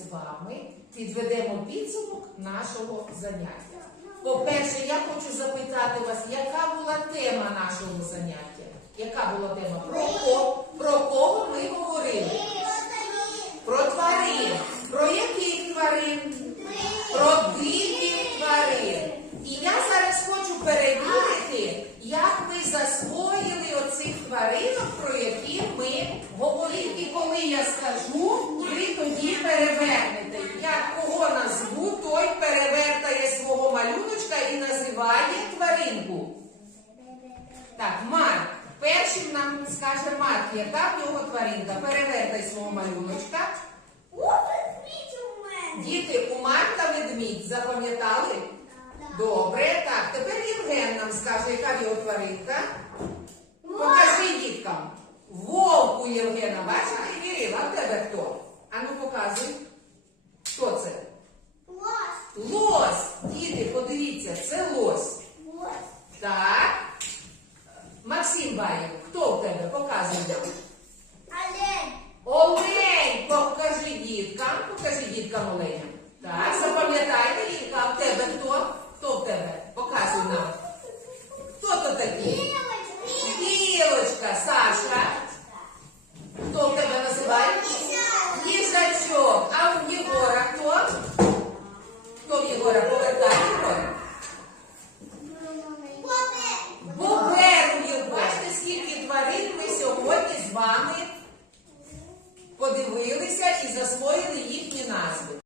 з вами підведемо підсумок нашого заняття. По-перше, я хочу запитати вас, яка була тема нашого заняття? Яка була тема? Про кого, про кого ми говорили? Про тварин. Про яких тварин? Про диких тварин. І я зараз хочу перевірити, як ви засвоїли оцих тваринок, про які ми говорили. І коли я скажу, ви тоді перевернете. Як кого назву, той перевертає свого малюночка і називає тваринку. Так, Марк. Першим нам скаже Марк, яка в нього тваринка. Перевертай свого малюночка. Діти, у Марка ведмідь запам'ятали? Добре, так. Тепер Євген нам скаже, яка в його тваринка. Покажи діткам. Вовк у Євгена, бачите, Кирил, а в тебе хто? Ану показуй. Хто це? Лось. Діти, подивіться, це лось. Так. Максим Баєв, хто в тебе? Показуй нам. Олень! Олень. Покажи діткам, покажи діткам оленя. Так, запам'ятайте, дітка, а в тебе хто? Хто в тебе? Показуй нам. Хто то такий? Білочка, Саша. Хто в тебе називає? Їжачок. А в Єгора хто? Хто в Єгора повертає? вами подивилися і засвоїли їхні назви.